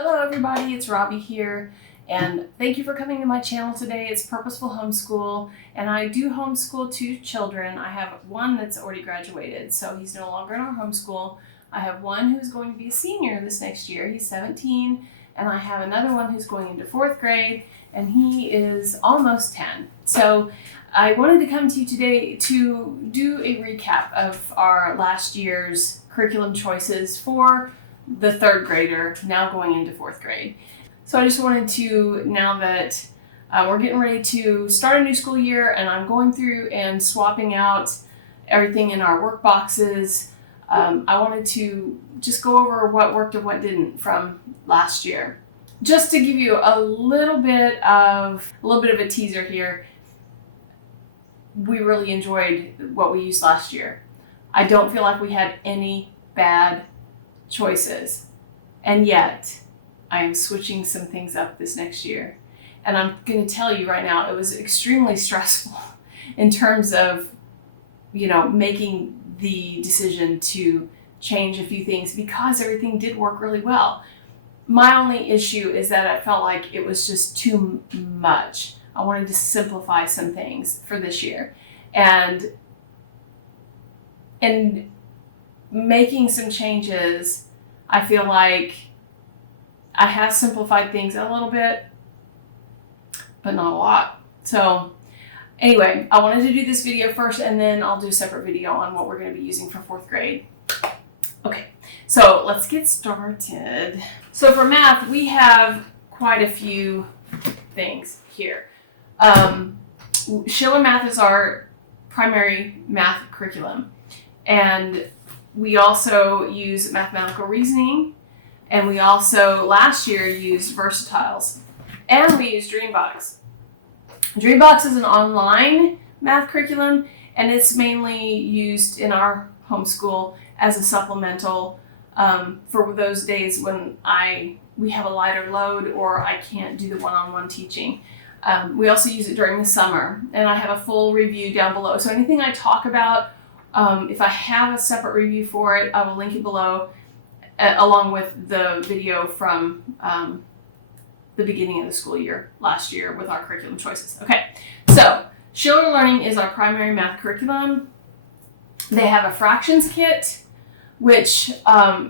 Hello everybody, it's Robbie here, and thank you for coming to my channel today. It's Purposeful Homeschool, and I do homeschool 2 children. I have one that's already graduated, so he's no longer in our homeschool. I have one who's going to be a senior this next year. He's 17, and I have another one who's going into 4th grade, and he is almost 10. So I wanted to come to you today to do a recap of our last year's curriculum choices for the 3rd grader now going into 4th grade. So I just wanted to, now that we're getting ready to start a new school year and I'm going through and swapping out everything in our work boxes, I wanted to just go over what worked and what didn't from last year. Just to give you a little bit of a teaser here, we really enjoyed what we used last year. I don't feel like we had any bad choices, and yet I am switching some things up this next year, and I'm going to tell you right now, it was extremely stressful in terms of making the decision to change a few things because everything did work really well. My only issue is that I felt like it was just too much. I wanted to simplify some things for this year, and making some changes, I feel like I have simplified things a little bit, but not a lot. So anyway, I wanted to do this video first, and then I'll do a separate video on what we're going to be using for 4th grade. Okay, so let's get started. So for math, we have quite a few things here. Schiller Math is our primary math curriculum, and we also use mathematical reasoning, and we also last year used Versatiles, and we use Dreambox. Dreambox is an online math curriculum, and it's mainly used in our homeschool as a supplemental for those days when we have a lighter load or I can't do the one-on-one teaching. We also use it during the summer, and I have a full review down below. So anything I talk about, if I have a separate review for it, I will link it below, along with the video from the beginning of the school year last year with our curriculum choices. Okay, so ShillerLearning is our primary math curriculum. They have a fractions kit, which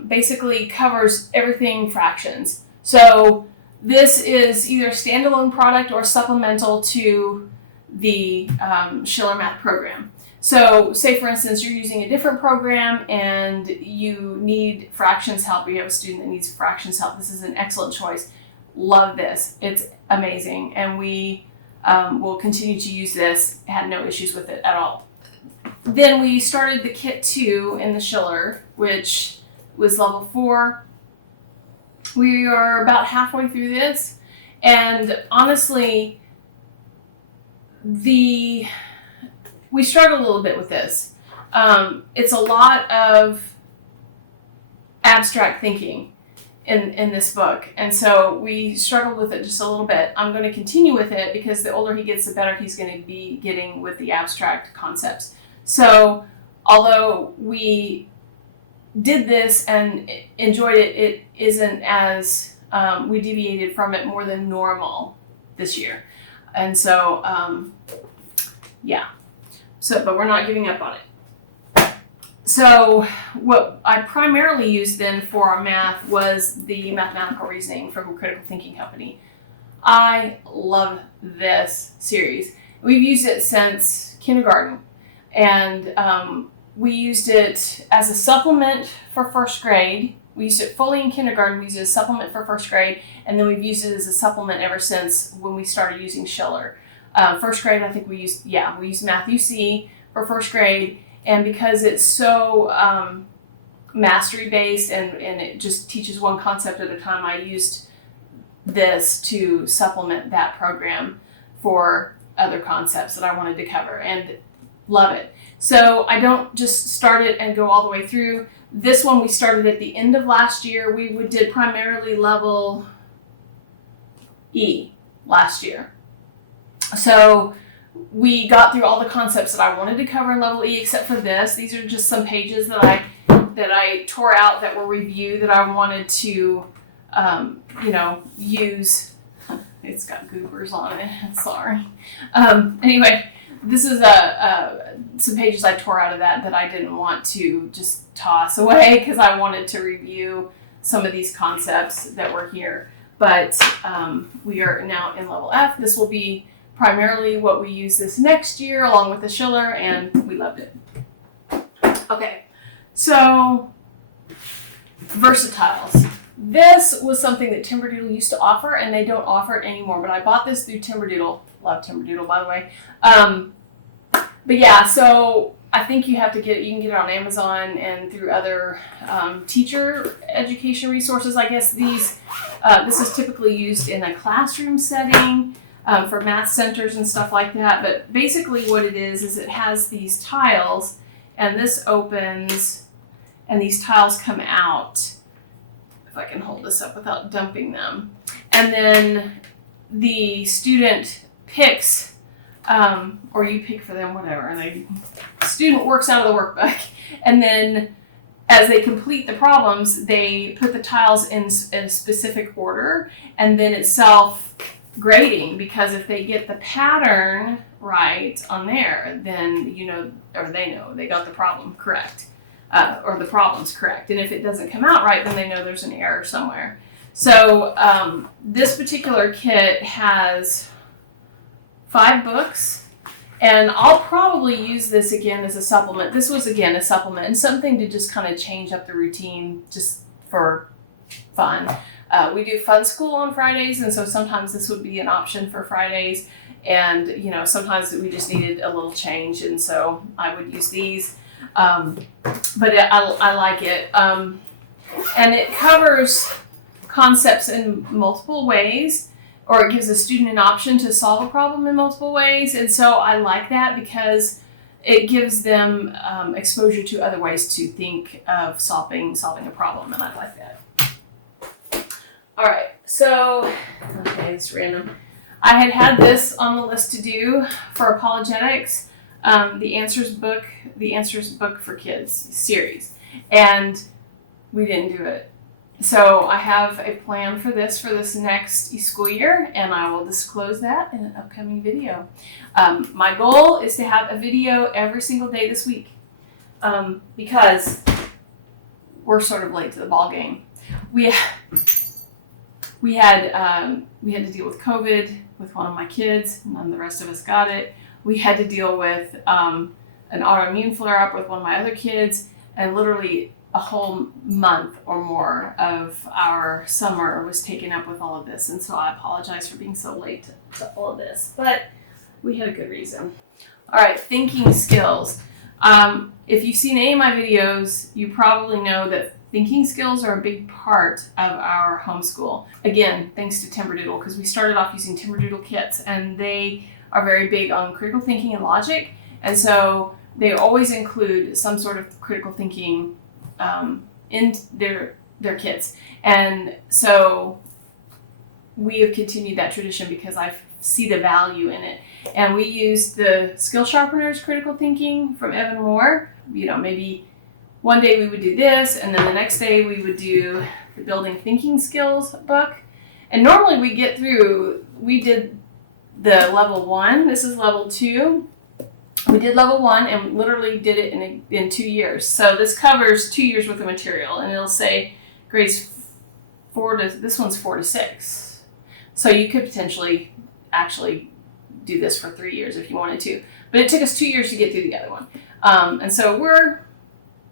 basically covers everything fractions. So this is either a standalone product or supplemental to the Schiller Math program. So say for instance, you're using a different program and you need fractions help, you have a student that needs fractions help. This is an excellent choice. Love this. It's amazing. And we will continue to use this. Had no issues with it at all. Then we started the Kit 2 in the Schiller, which was level 4. We are about halfway through this, and honestly, we struggle a little bit with this. It's a lot of abstract thinking in this book, and so we struggled with it just a little bit. I'm going to continue with it because the older he gets, the better he's going to be getting with the abstract concepts. So although we did this and enjoyed it, it isn't as, we deviated from it more than normal this year. And so, yeah. So, but we're not giving up on it. So what I primarily used then for our math was the mathematical reasoning from Critical Thinking Company. I love this series. We've used it since kindergarten, and we used it as a supplement for 1st grade. We used it fully in kindergarten. We used it as a supplement for 1st grade, and then we've used it as a supplement ever since when we started using Schiller. 1st grade, I think we used Math UC for 1st grade, and because it's so mastery based and it just teaches one concept at a time, I used this to supplement that program for other concepts that I wanted to cover, and love it. So I don't just start it and go all the way through. This one we started at the end of last year. We did primarily level E last year. So we got through all the concepts that I wanted to cover in level E except for this. These are just some pages that I tore out that were review that I wanted to use, it's got goobers on it, sorry. Anyway, this is some pages I tore out of that I didn't want to just toss away because I wanted to review some of these concepts that were here. But we are now in level F. This will be primarily what we use this next year along with the Schiller, and we loved it. Okay, so versatiles. This was something that Timberdoodle used to offer, and they don't offer it anymore, but I bought this through Timberdoodle. Love Timberdoodle, by the way. But yeah, so I think you can get it on Amazon and through other teacher education resources. I guess this is typically used in a classroom setting for math centers and stuff like that. But basically what it is it has these tiles, and this opens, and these tiles come out. If I can hold this up without dumping them. And then the student picks, or you pick for them, whatever, and the student works out of the workbook. And then as they complete the problems, they put the tiles in a specific order, and then it's self-grading, because if they get the pattern right on there, then they know they got the problem correct. Or the problem's correct. And if it doesn't come out right, then they know there's an error somewhere. So this particular kit has 5 books, and I'll probably use this again as a supplement. This was, again, a supplement and something to just kind of change up the routine just for fun. We do fun school on Fridays, and so sometimes this would be an option for Fridays. And, sometimes we just needed a little change, and so I would use these. But I like it. And it covers concepts in multiple ways, or it gives a student an option to solve a problem in multiple ways. And so I like that because it gives them exposure to other ways to think of solving a problem, and I like that. All right, so, okay, it's random. I had this on the list to do for apologetics. The Answers Book for Kids series, and we didn't do it. So I have a plan for this next school year, and I will disclose that in an upcoming video. My goal is to have a video every single day this week, because we're sort of late to the ball game. We had to deal with COVID with one of my kids. None of the rest of us got it. We had to deal with an autoimmune flare-up with one of my other kids, and literally a whole month or more of our summer was taken up with all of this. And so I apologize for being so late to all of this, but we had a good reason. All right, thinking skills. If you've seen any of my videos, you probably know that thinking skills are a big part of our homeschool. Again, thanks to Timberdoodle, because we started off using Timberdoodle kits, and they are very big on critical thinking and logic. And so they always include some sort of critical thinking in their kits. And so we have continued that tradition because I see the value in it. And we use the Skill Sharpeners Critical Thinking from Evan-Moor. Maybe one day we would do this, and then the next day we would do the Building Thinking Skills book. And normally we did the level 1. This is level 2. We did level 1 and literally did it in 2 years. So this covers 2 years worth of material, and it'll say grades 4 to 6. So you could potentially actually do this for 3 years if you wanted to. But it took us 2 years to get through the other one. And so we're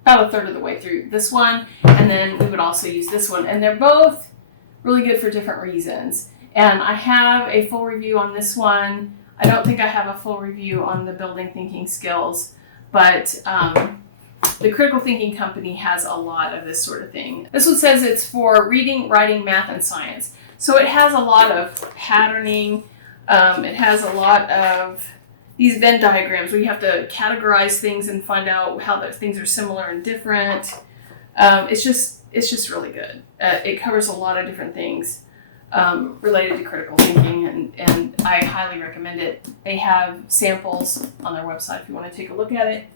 about a third of the way through this one, and then we would also use this one. And they're both really good for different reasons. And I have a full review on this one. I don't think I have a full review on the Building Thinking Skills, but the Critical Thinking Company has a lot of this sort of thing. This one says it's for reading, writing, math, and science. So it has a lot of patterning. It has a lot of these Venn diagrams where you have to categorize things and find out how the things are similar and different. It's just really good. It covers a lot of different things related to critical thinking, and I highly recommend it. They have samples on their website if you want to take a look at it.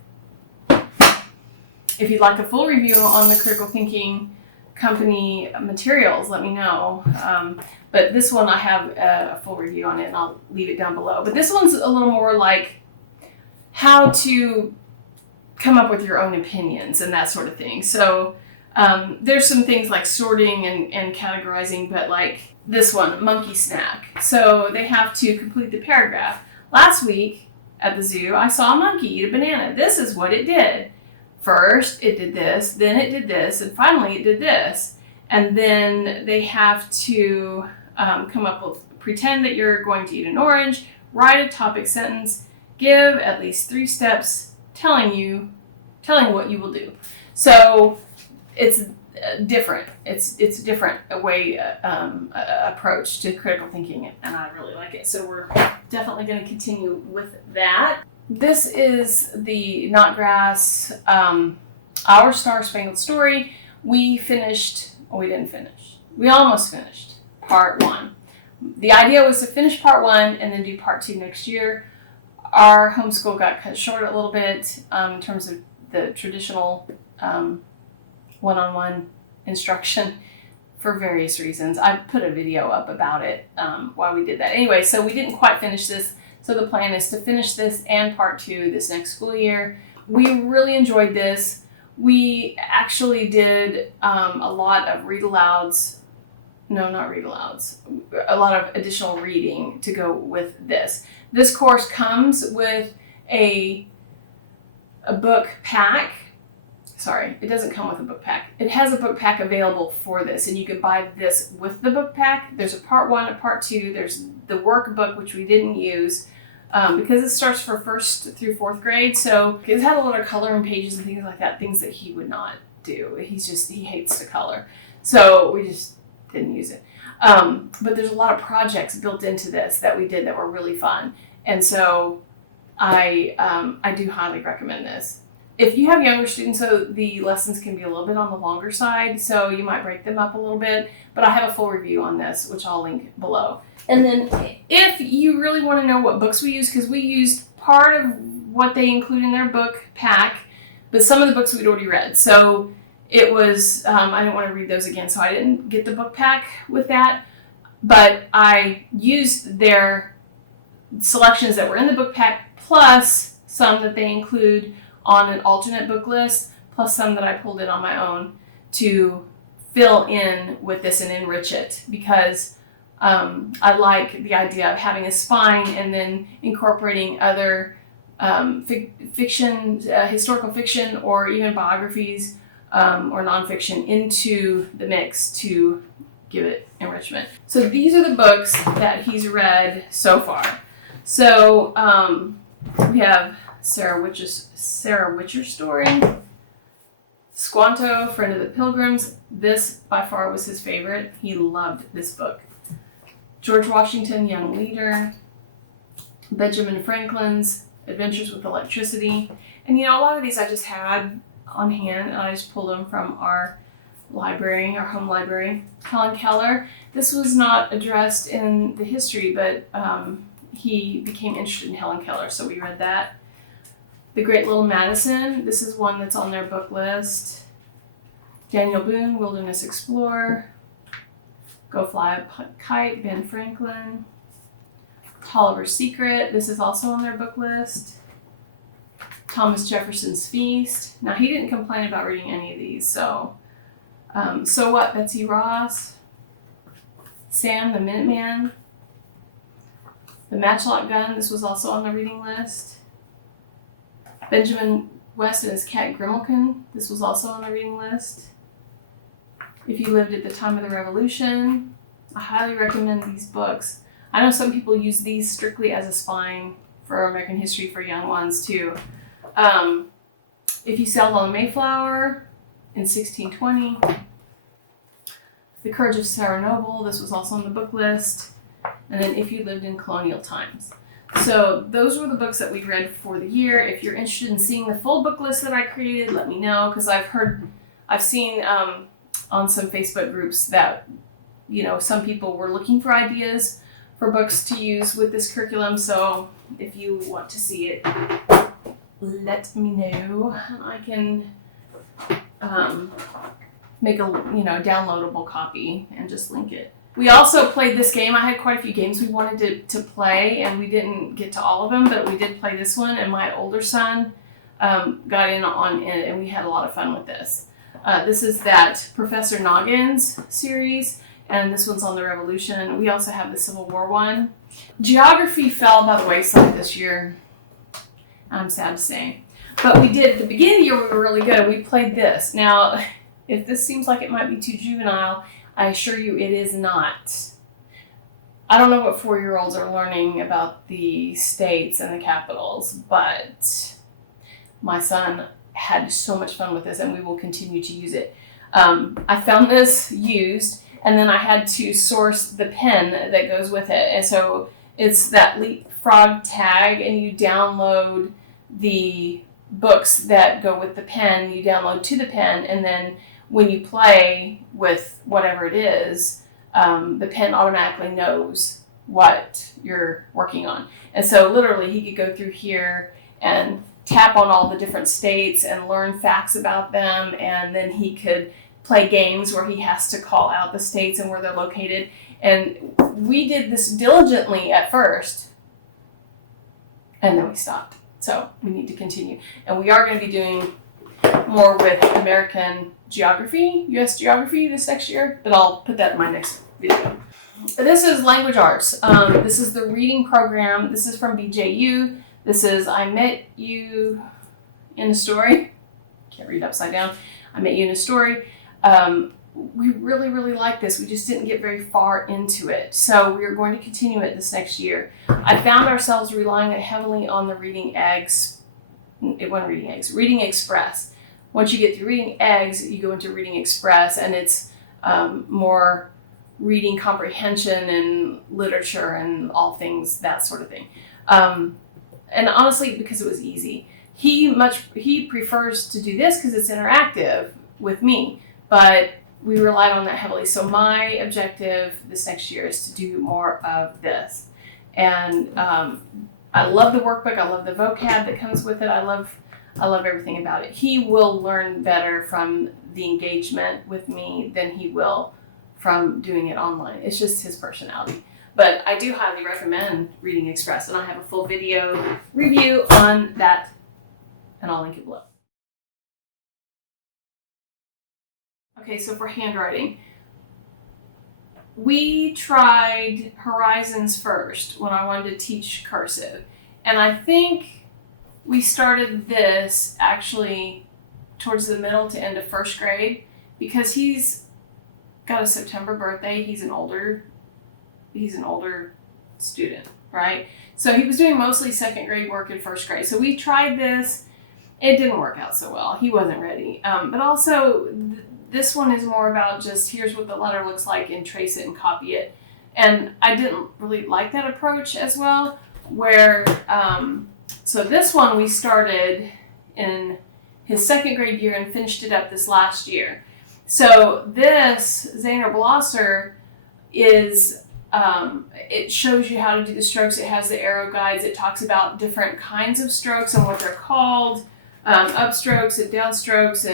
If you'd like a full review on the Critical Thinking company materials, let me know. But this one I have a full review on it, and I'll leave it down below. But this one's a little more like how to come up with your own opinions and that sort of thing. So there's some things like sorting and categorizing, but like this one, monkey snack. So they have to complete the paragraph. Last week at the zoo, I saw a monkey eat a banana. This is what it did. First, it did this, then it did this, and finally it did this. And then they have to come up with, pretend that you're going to eat an orange, write a topic sentence, give at least 3 steps telling what you will do. So it's different. It's a different way approach to critical thinking, and I really like it. So we're definitely going to continue with that. This is the Notgrass, our Star-Spangled Story. We didn't finish. We almost finished part 1. The idea was to finish part 1 and then do part 2 next year. Our homeschool got cut short a little bit in terms of the traditional one-on-one instruction for various reasons. I put a video up about it while we did that. Anyway, so we didn't quite finish this. So the plan is to finish this and part 2 this next school year. We really enjoyed this. We actually did a lot of read-alouds. No, not read-alouds. A lot of additional reading to go with this. This course comes with a book pack. Sorry, it doesn't come with a book pack. It has a book pack available for this, and you can buy this with the book pack. There's a part 1, a part 2. There's the workbook, which we didn't use because it starts for 1st through 4th grade. So it had a lot of coloring pages and things like that, things that he would not do. He hates to color. So we just didn't use it. But there's a lot of projects built into this that we did that were really fun. And so I do highly recommend this. If you have younger students, so the lessons can be a little bit on the longer side, so you might break them up a little bit, but I have a full review on this, which I'll link below. And then if you really want to know what books we use, because we used part of what they include in their book pack, but some of the books we'd already read. So it was, I didn't want to read those again, so I didn't get the book pack with that, but I used their selections that were in the book pack, plus some that they include on an alternate book list, plus some that I pulled in on my own to fill in with this and enrich it, because I like the idea of having a spine and then incorporating other fiction, historical fiction, or even biographies or nonfiction into the mix to give it enrichment. So these are the books that he's read so far. So we have Sarah Witcher's story, Squanto, Friend of the Pilgrims. This by far was his favorite. He loved this book. George Washington, Young Leader, Benjamin Franklin's Adventures with Electricity. And a lot of these I just had on hand, and I just pulled them from our library, our home library. Helen Keller. This was not addressed in the history, but he became interested in Helen Keller, so we read that. The Great Little Madison. This is one that's on their book list. Daniel Boone, Wilderness Explorer. Go Fly a Kite, Ben Franklin. Tolliver's Secret. This is also on their book list. Thomas Jefferson's Feast. Now, he didn't complain about reading any of these, so So What, Betsy Ross. Sam the Minuteman. The Matchlock Gun. This was also on the reading list. Benjamin West and his cat Grimalkin. This was also on the reading list. If You Lived at the Time of the Revolution. I highly recommend these books. I know some people use these strictly as a spine for American history for young ones too. If You Sailed on the Mayflower in 1620. The Courage of Sarah Noble. This was also on the book list. And then If You Lived in Colonial Times. So those were the books that we read for the year. If you're interested in seeing the full book list that I created, let me know, because I've seen on some Facebook groups that, some people were looking for ideas for books to use with this curriculum. So if you want to see it, let me know. I can make a downloadable copy and just link it. We also played this game. I had quite a few games we wanted to play, and we didn't get to all of them, but we did play this one, and my older son got in on it, and we had a lot of fun with this. This is that Professor Noggins series, and this one's on the Revolution. We also have the Civil War one. Geography fell by the wayside this year, I'm sad to say. But we did, at the beginning of the year, we were really good. We played this. Now, if this seems like it might be too juvenile, I assure you it is not. I don't know what 4-year-olds are learning about the states and the capitals, but my son had so much fun with this, and we will continue to use it. I found this used, and then I had to source the pen that goes with it. And so it's that Leapfrog tag, and you download the books that go with the pen. You download to the pen, and then when you play with whatever it is, the pen automatically knows what you're working on. And so literally he could go through here and tap on all the different states and learn facts about them, and then he could play games where he has to call out the states and where they're located. And we did this diligently at first, and then we stopped. So we need to continue. And we are going to be doing more with American geography, U.S. geography this next year, but I'll put that in my next video. This is language arts. This is the reading program. This is from BJU. This is I Met You in a Story. Can't read upside down. I Met You in a Story. We really, really like this. We just didn't get very far into it. So we're going to continue it this next year. I found ourselves relying heavily on the Reading Express. Once you get through Reading Eggs, you go into Reading Express, and it's more reading comprehension and literature and all things, that sort of thing. And honestly, because it was easy. He prefers to do this because it's interactive with me, but we relied on that heavily. So my objective this next year is to do more of this. And I love the workbook. I love the vocab that comes with it. I love everything about it. He will learn better from the engagement with me than he will from doing it online. It's just his personality. But I do highly recommend Reading Express, and I have a full video review on that, and I'll link it below. Okay, so for handwriting, we tried Horizons first when I wanted to teach cursive, and I think we started this actually towards the middle to end of first grade, because he's got a September birthday. He's an older student, right? So he was doing mostly second grade work in first grade. So we tried this. It didn't work out so well. He wasn't ready. But also this one is more about just here's what the letter looks like and trace it and copy it. And I didn't really like that approach as well, where so this one we started in his second grade year and finished it up this last year. So this Zahner Blosser is, it shows you how to do the strokes. It has the arrow guides. It talks about different kinds of strokes and what they're called, upstrokes and downstrokes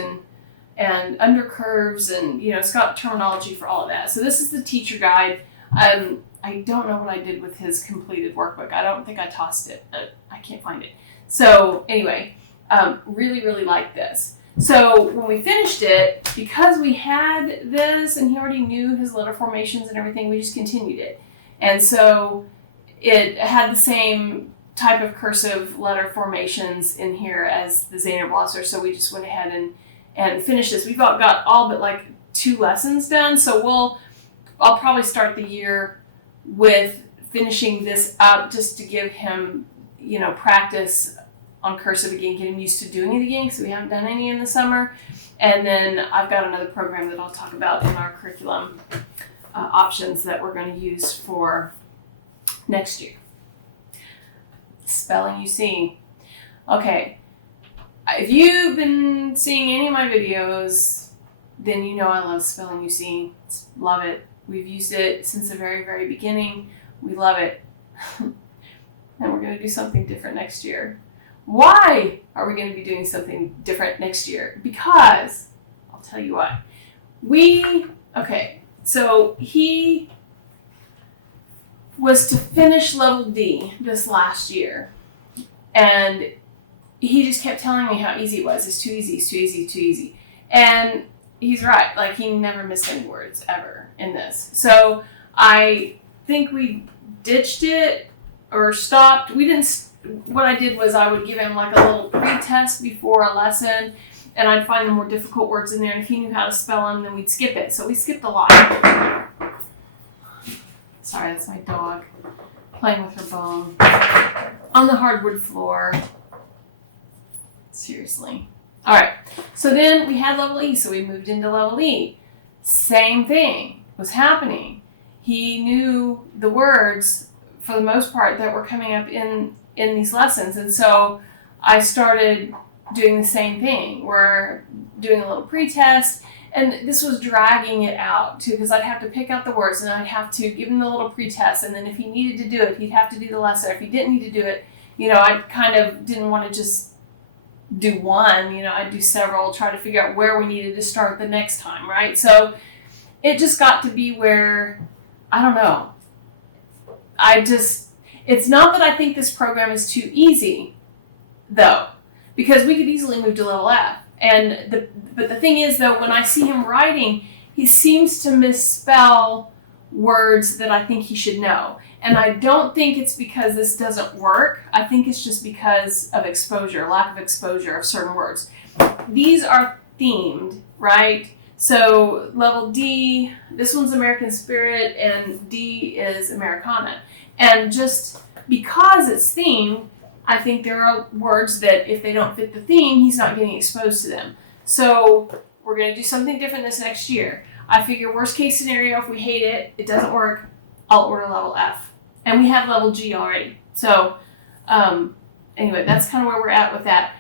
and undercurves, and it's got terminology for all of that. So this is the teacher guide. I don't know what I did with his completed workbook. I don't think I tossed it. I can't find it. So anyway, really, really like this. So when we finished it, because we had this and he already knew his letter formations and everything, we just continued it. And so it had the same type of cursive letter formations in here as the Zahner Blosser. So we just went ahead and finished this. We've got all but like 2 lessons done. So I'll probably start the year with finishing this up just to give him, practice on cursive again, get him used to doing it again, because we haven't done any in the summer. And then I've got another program that I'll talk about in our curriculum options that we're going to use for next year. Spelling you see. Okay, if you've been seeing any of my videos, then you know I love Spelling You See. Love it. We've used it since the very, very beginning. We love it. And we're going to do something different next year. Why are we going to be doing something different next year? Because, I'll tell you what, So he was to finish level D this last year. And he just kept telling me how easy it was. It's too easy, it's too easy, it's too easy. And he's right. Like, he never missed any words ever in this. So I think we ditched it or stopped. What I did was I would give him like a little pre-test before a lesson, and I'd find the more difficult words in there, and if he knew how to spell them, then we'd skip it. So we skipped a lot. Sorry, that's my dog playing with her bone on the hardwood floor. Seriously. All right. So then we had level E, so we moved into level E. Same thing was happening. He knew the words for the most part that were coming up in these lessons, and so I started doing the same thing. We're doing a little pre-test, and this was dragging it out too, because I'd have to pick out the words and I'd have to give him the little pre-test, and then if he needed to do it, he'd have to do the lesson. If he didn't need to do it, I kind of didn't want to just do one, I'd do several, try to figure out where we needed to start the next time, right? So it just got to be where, I don't know, it's not that I think this program is too easy, though, because we could easily move to level F. But the thing is, though, when I see him writing, he seems to misspell words that I think he should know. And I don't think it's because this doesn't work. I think it's just because of exposure, lack of exposure of certain words. These are themed, right? So level D, this one's American Spirit, and D is Americana. And just because it's themed, I think there are words that if they don't fit the theme, he's not getting exposed to them. So we're going to do something different this next year. I figure worst case scenario, if we hate it, it doesn't work, I'll order level F. And we have level G already. So anyway, that's kind of where we're at with that.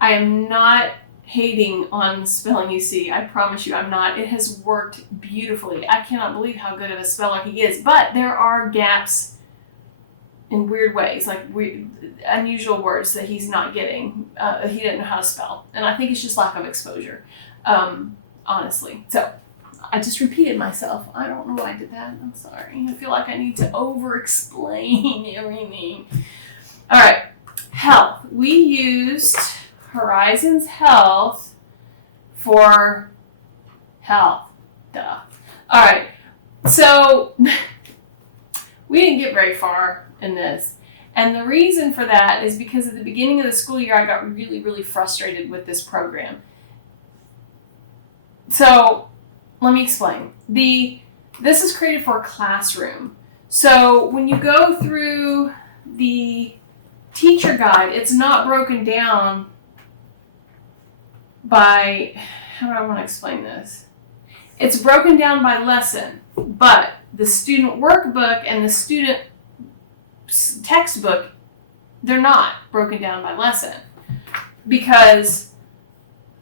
I am not hating on spelling UC. I promise you I'm not. It has worked beautifully. I cannot believe how good of a speller he is. But there are gaps in weird ways, like unusual words that he's not getting. He didn't know how to spell. And I think it's just lack of exposure, honestly. So I just repeated myself. I don't know why I did that. I'm sorry. I feel like I need to over-explain everything. All right. Health. We used Horizons Health for health. Duh. All right. So we didn't get very far in this. And the reason for that is because at the beginning of the school year, I got really, really frustrated with this program. So let me explain. This is created for a classroom. So when you go through the teacher guide, it's not broken down by, how do I want to explain this? It's broken down by lesson, but the student workbook and the student textbook, they're not broken down by lesson, because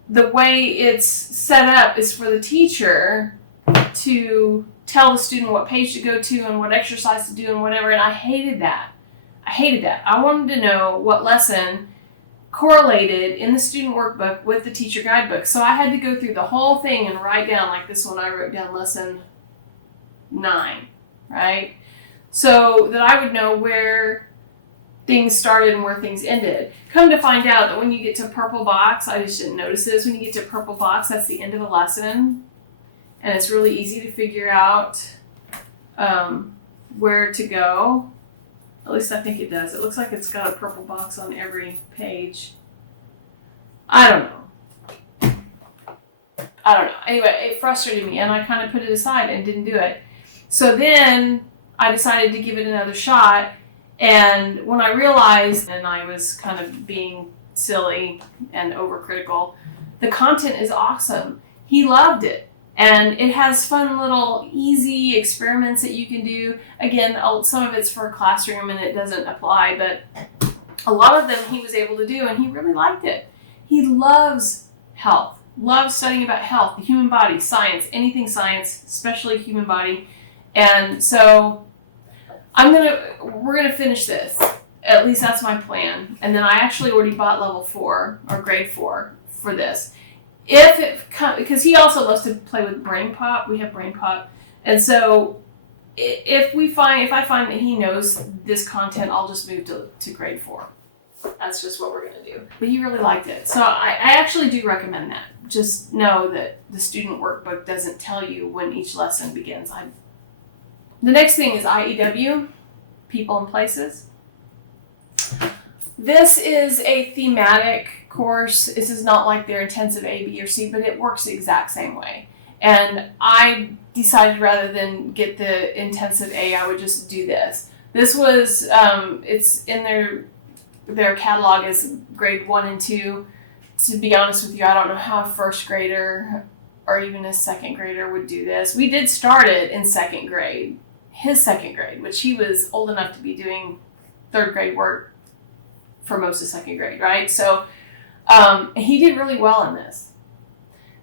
the way it's set up is for the teacher to tell the student what page to go to and what exercise to do and whatever, and I hated that. I wanted to know what lesson correlated in the student workbook with the teacher guidebook. So I had to go through the whole thing and write down, like this one I wrote down lesson 9, right? So that I would know where things started and where things ended. Come to find out that when you get to purple box, I just didn't notice this, when you get to purple box, that's the end of a lesson. And it's really easy to figure out where to go. At least I think it does. It looks like it's got a purple box on every page. I don't know. Anyway, it frustrated me, and I kind of put it aside and didn't do it. So then I decided to give it another shot, and when I realized, and I was kind of being silly and overcritical, the content is awesome. He loved it. And it has fun little easy experiments that you can do. Again, some of it's for a classroom and it doesn't apply, but a lot of them he was able to do and he really liked it. He loves health, loves studying about health, the human body, science, anything science, especially human body. And so we're gonna finish this. At least that's my plan. And then I actually already bought level 4 or grade 4 for this. because he also loves to play with Brain Pop. We have Brain Pop. And so if I find that he knows this content, I'll just move to grade 4. That's just what we're going to do. But he really liked it. So I actually do recommend that. Just know that the student workbook doesn't tell you when each lesson begins. The next thing is IEW, People and Places. This is a thematic course. This is not like their intensive A, B, or C, but it works the exact same way. And I decided rather than get the intensive A, I would just do this. This was, it's in their catalog as grade 1 and 2. To be honest with you, I don't know how a first grader or even a second grader would do this. We did start it in second grade, his second grade, which he was old enough to be doing third grade work for most of second grade, right? So he did really well in this.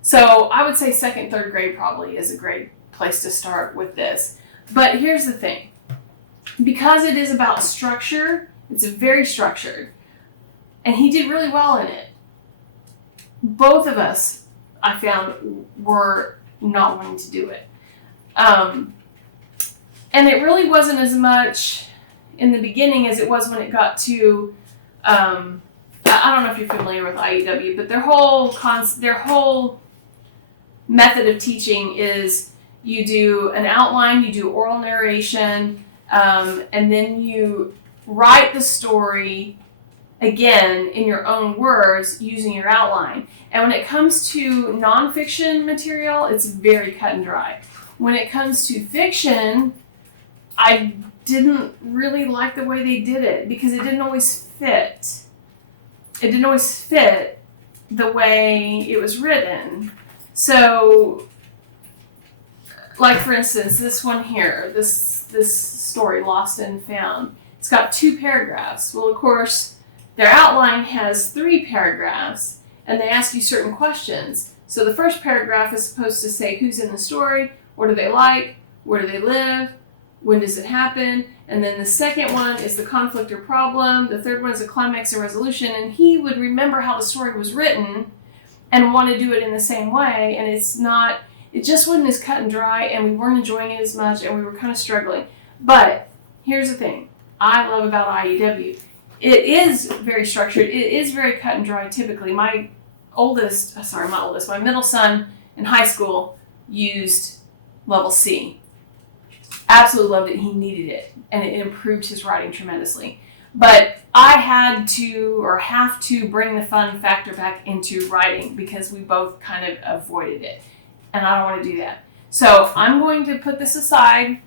So I would say second, third grade probably is a great place to start with this. But here's the thing. Because it is about structure, it's very structured, and he did really well in it. Both of us, I found, were not wanting to do it. And it really wasn't as much in the beginning as it was when it got to, I don't know if you're familiar with IEW, but their whole method of teaching is you do an outline, you do oral narration, and then you write the story again in your own words using your outline. And when it comes to nonfiction material, it's very cut and dry. When it comes to fiction, I didn't really like the way they did it because it didn't always fit. It didn't always fit the way it was written. So, like for instance, this one here, this story, Lost and Found, it's got 2 paragraphs. Well, of course, their outline has 3 paragraphs, and they ask you certain questions. So the first paragraph is supposed to say who's in the story, what do they like, where do they live, when does it happen, and then the second one is the conflict or problem, the third one is a climax or resolution, and he would remember how the story was written and want to do it in the same way, and it just wasn't as cut and dry, and we weren't enjoying it as much, and we were kind of struggling. But here's the thing I love about IEW. It is very structured. It is very cut and dry typically. My middle son in high school used level C. Absolutely loved it. He needed it. And it improved his writing tremendously. But I have to bring the fun factor back into writing because we both kind of avoided it. And I don't want to do that. So I'm going to put this aside.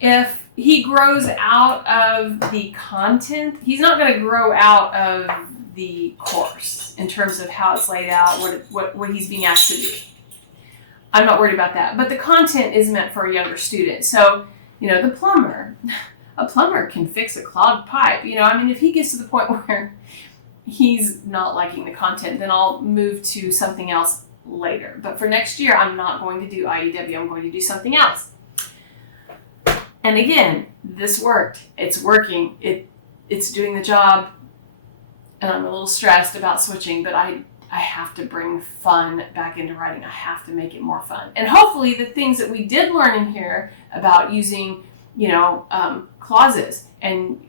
If he grows out of the content, he's not going to grow out of the course in terms of how it's laid out, what he's being asked to do. I'm not worried about that. But the content is meant for a younger student. So, the plumber, a plumber can fix a clogged pipe. If he gets to the point where he's not liking the content, then I'll move to something else later. But for next year, I'm not going to do IEW. I'm going to do something else. And again, this worked. It's working. It's doing the job. And I'm a little stressed about switching, but I have to bring fun back into writing. I have to make it more fun. And hopefully the things that we did learn in here about using, clauses and,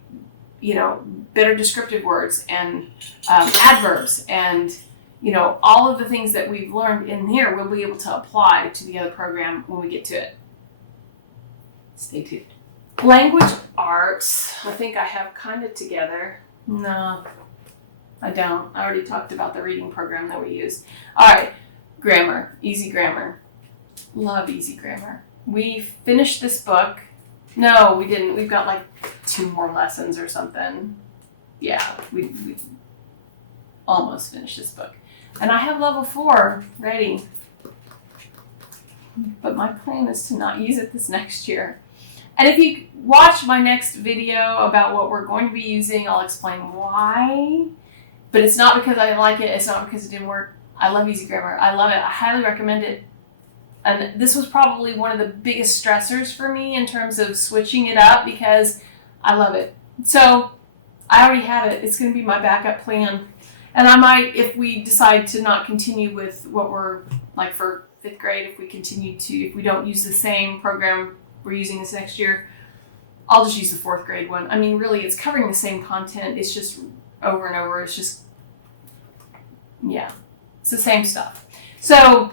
better descriptive words and adverbs and, all of the things that we've learned in here, we'll be able to apply to the other program when we get to it. Stay tuned. Language arts, I think I have kind of together. No, I don't. I already talked about the reading program that we use. All right, grammar, easy grammar. Love easy grammar. We finished this book. No, we didn't. We've got like 2 more lessons or something. Yeah, we almost finished this book. And I have level 4 ready. But my plan is to not use it this next year. And if you watch my next video about what we're going to be using, I'll explain why. But it's not because I didn't like it. It's not because it didn't work. I love easy grammar. I love it. I highly recommend it. And this was probably one of the biggest stressors for me in terms of switching it up because I love it. So I already have it. It's going to be my backup plan. And I might, if we decide to not continue with what we're like for 5th grade, if we don't use the same program we're using this next year, I'll just use the 4th grade one. I mean, really, it's covering the same content. It's just over and over. It's just, yeah, it's the same stuff. So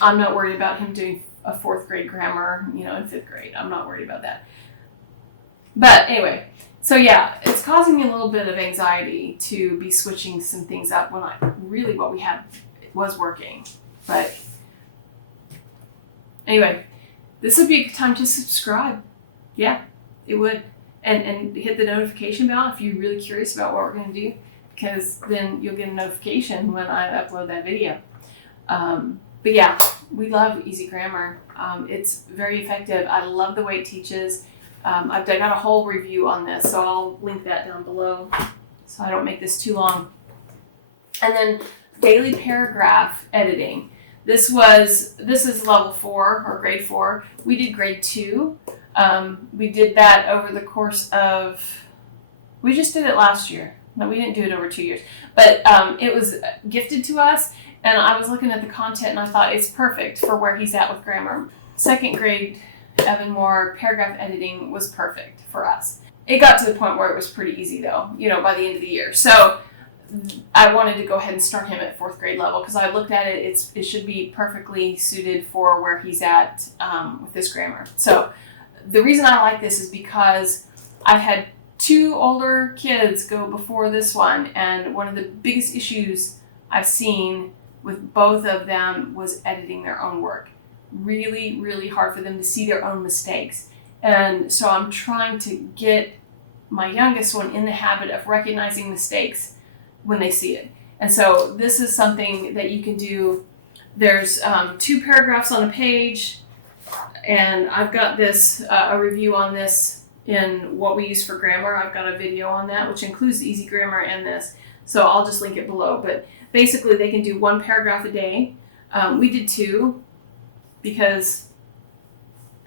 I'm not worried about him doing a 4th grade grammar, in 5th grade. I'm not worried about that. But anyway, so yeah, it's causing me a little bit of anxiety to be switching some things up when what we had was working. But anyway, this would be a time to subscribe. Yeah, it would. And hit the notification bell if you're really curious about what we're going to do, because then you'll get a notification when I upload that video. But yeah, we love Easy Grammar. It's very effective. I love the way it teaches. I've got a whole review on this, so I'll link that down below so I don't make this too long. And then daily paragraph editing. This is level 4 or grade 4. We did grade 2. We did that over the course of, we just did it last year. No, we didn't do it over 2 years, but it was gifted to us, and I was looking at the content and I thought it's perfect for where he's at with grammar. 2nd grade Evan-Moor paragraph editing was perfect for us. It got to the point where it was pretty easy though, by the end of the year. So I wanted to go ahead and start him at 4th grade level because I looked at it, it should be perfectly suited for where he's at with this grammar. So the reason I like this is because I've had 2 older kids go before this one, and one of the biggest issues I've seen with both of them was editing their own work. Really, really hard for them to see their own mistakes. And so I'm trying to get my youngest one in the habit of recognizing mistakes when they see it. And so this is something that you can do. There's 2 paragraphs on a page, and I've got this, a review on this in what we use for grammar. I've got a video on that, which includes Easy Grammar and this. So I'll just link it below. But basically, they can do 1 paragraph a day. We did 2 because,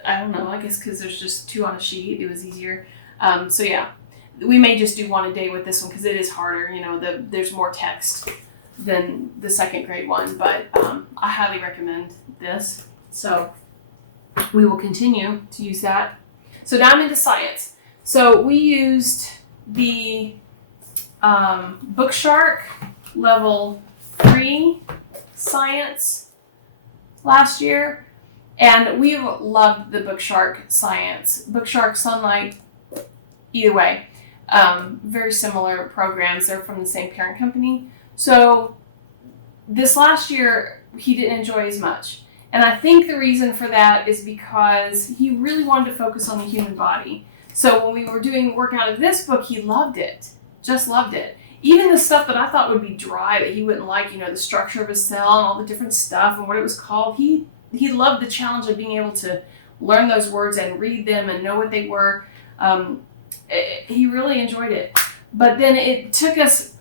I don't know, I guess because there's just 2 on a sheet. It was easier. So yeah, we may just do 1 a day with this one because it is harder. There's more text than the 2nd grade one. But I highly recommend this. So we will continue to use that. So now I'm into science. So we used the Bookshark level 3 science last year, and we've loved the Bookshark science. Bookshark, Sunlight, either way, very similar programs. They're from the same parent company. So this last year, he didn't enjoy as much. And I think the reason for that is because he really wanted to focus on the human body. So when we were doing work out of this book, he loved it, just loved it. Even the stuff that I thought would be dry, that he wouldn't like, the structure of a cell and all the different stuff and what it was called, he loved the challenge of being able to learn those words and read them and know what they were. He really enjoyed it. But then it took us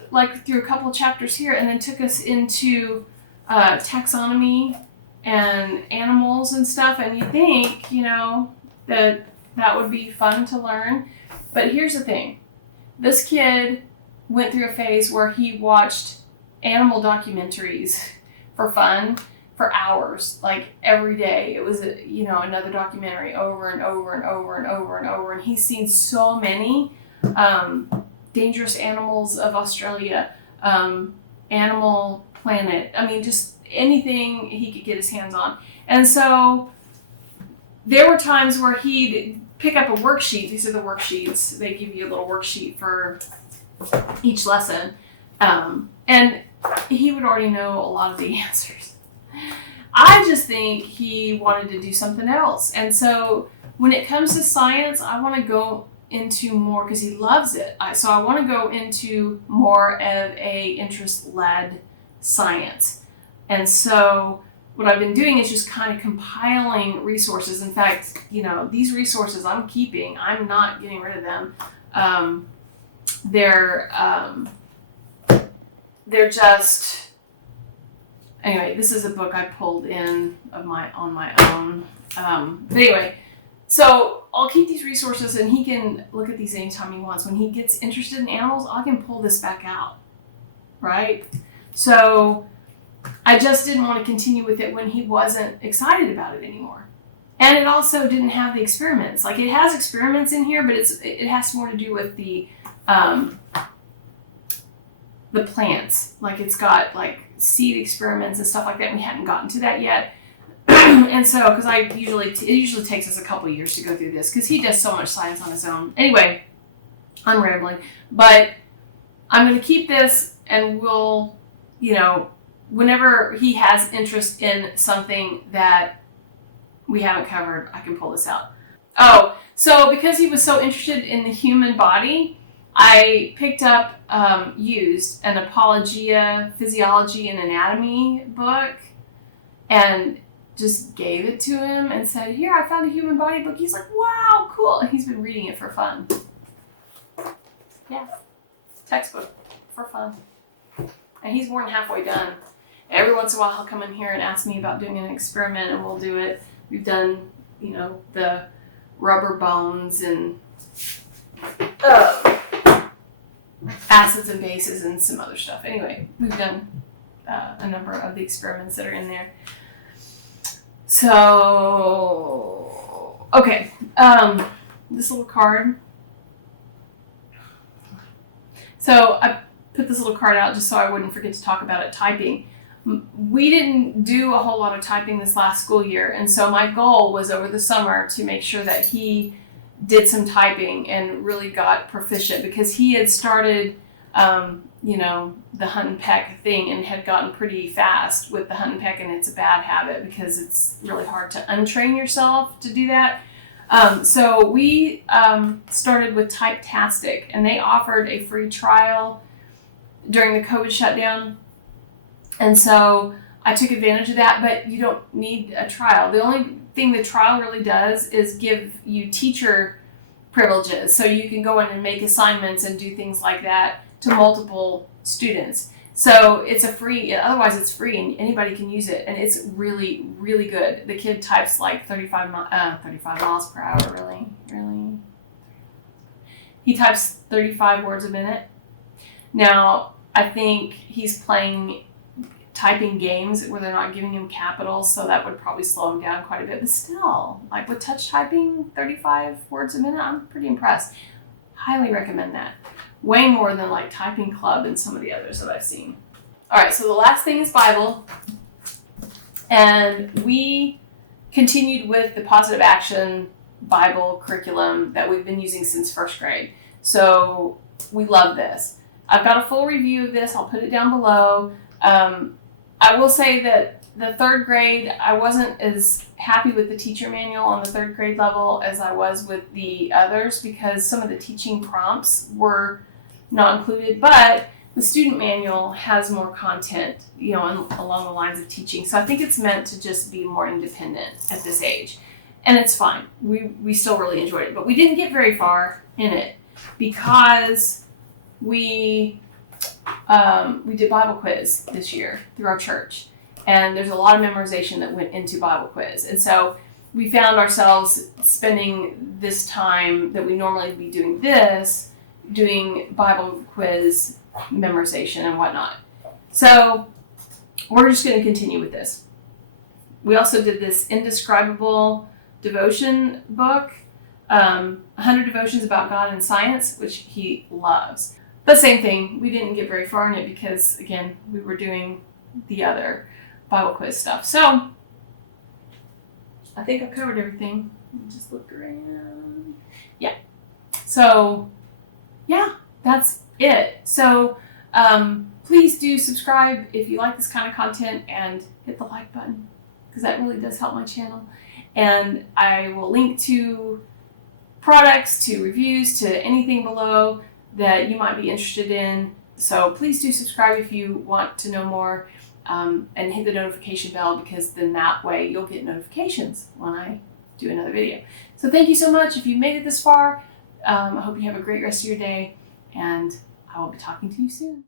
through a couple of chapters here, and then took us into taxonomy and animals and stuff, and you think, that would be fun to learn. But here's the thing. This kid went through a phase where he watched animal documentaries for fun for hours, every day. It was, another documentary over and over and over and over and over, and he's seen so many Dangerous Animals of Australia, Animal Planet. I mean, just anything he could get his hands on. And so there were times where he'd pick up a worksheet. These are the worksheets. They give you a little worksheet for each lesson. And he would already know a lot of the answers. I just think he wanted to do something else. And so when it comes to science, I want to go into more, because he loves it. So I want to go into more of a interest-led science. And so what I've been doing is just kind of compiling resources. In fact, these resources I'm keeping. I'm not getting rid of them. They're just, anyway, this is a book I pulled in on my own. But anyway, so I'll keep these resources, and he can look at these anytime he wants. When he gets interested in animals, I can pull this back out. right? So I just didn't want to continue with it when he wasn't excited about it anymore. And it also didn't have the experiments. Like, it has experiments in here, but it has more to do with the plants. Like, it's got like seed experiments and stuff like that. And we hadn't gotten to that yet. And so, because it usually takes us a couple of years to go through this, because he does so much science on his own. Anyway, I'm rambling, but I'm going to keep this, and we'll, whenever he has interest in something that we haven't covered, I can pull this out. Oh, so because he was so interested in the human body, I picked up used an Apologia, Physiology and Anatomy book, and just gave it to him and said, here, I found a human body book. He's like, wow, cool. And he's been reading it for fun. Yeah, textbook for fun. And he's more than halfway done. Every once in a while, he'll come in here and ask me about doing an experiment, and we'll do it. We've done, the rubber bones and acids and bases and some other stuff. Anyway, we've done a number of the experiments that are in there. So, okay, this little card. So I put this little card out just so I wouldn't forget to talk about it, typing. We didn't do a whole lot of typing this last school year, and so my goal was over the summer to make sure that he did some typing and really got proficient, because he had started, the hunt and peck thing and had gotten pretty fast with the hunt and peck, and it's a bad habit because it's really hard to untrain yourself to do that. So we started with Typetastic, and they offered a free trial during the COVID shutdown. And so I took advantage of that, but you don't need a trial. The only thing the trial really does is give you teacher privileges. So you can go in and make assignments and do things like that to multiple students. So it's otherwise it's free and anybody can use it. And it's really, really good. The kid types like 35 miles per hour, really. He types 35 words a minute. Now, I think he's typing games where they're not giving him capitals, so that would probably slow him down quite a bit. But still, like with touch typing, 35 words a minute, I'm pretty impressed. Highly recommend that. Way more than like Typing Club and some of the others that I've seen. All right, so the last thing is Bible. And we continued with the positive action Bible curriculum that we've been using since first grade. So we love this. I've got a full review of this. I'll put it down below. I will say that the third grade, I wasn't as happy with the teacher manual on the third grade level as I was with the others, because some of the teaching prompts were not included, but the student manual has more content, along the lines of teaching. So I think it's meant to just be more independent at this age. And it's fine. We still really enjoyed it, but we didn't get very far in it because we did Bible quiz this year through our church, and there's a lot of memorization that went into Bible quiz. And so we found ourselves spending this time that we normally be doing Bible quiz memorization and whatnot. So we're just going to continue with this. We also did this indescribable devotion book, 100 Devotions About God and Science, which he loves. But same thing, we didn't get very far in it because, again, we were doing the other Bible quiz stuff. So I think I've covered everything. Let me just look around. Yeah. So, yeah, that's it. So please do subscribe if you like this kind of content, and hit the like button, because that really does help my channel. And I will link to products, to reviews, to anything below that you might be interested in. So please do subscribe if you want to know more, and hit the notification bell, because then that way you'll get notifications when I do another video. So thank you so much if you've made it this far. I hope you have a great rest of your day, and I will be talking to you soon.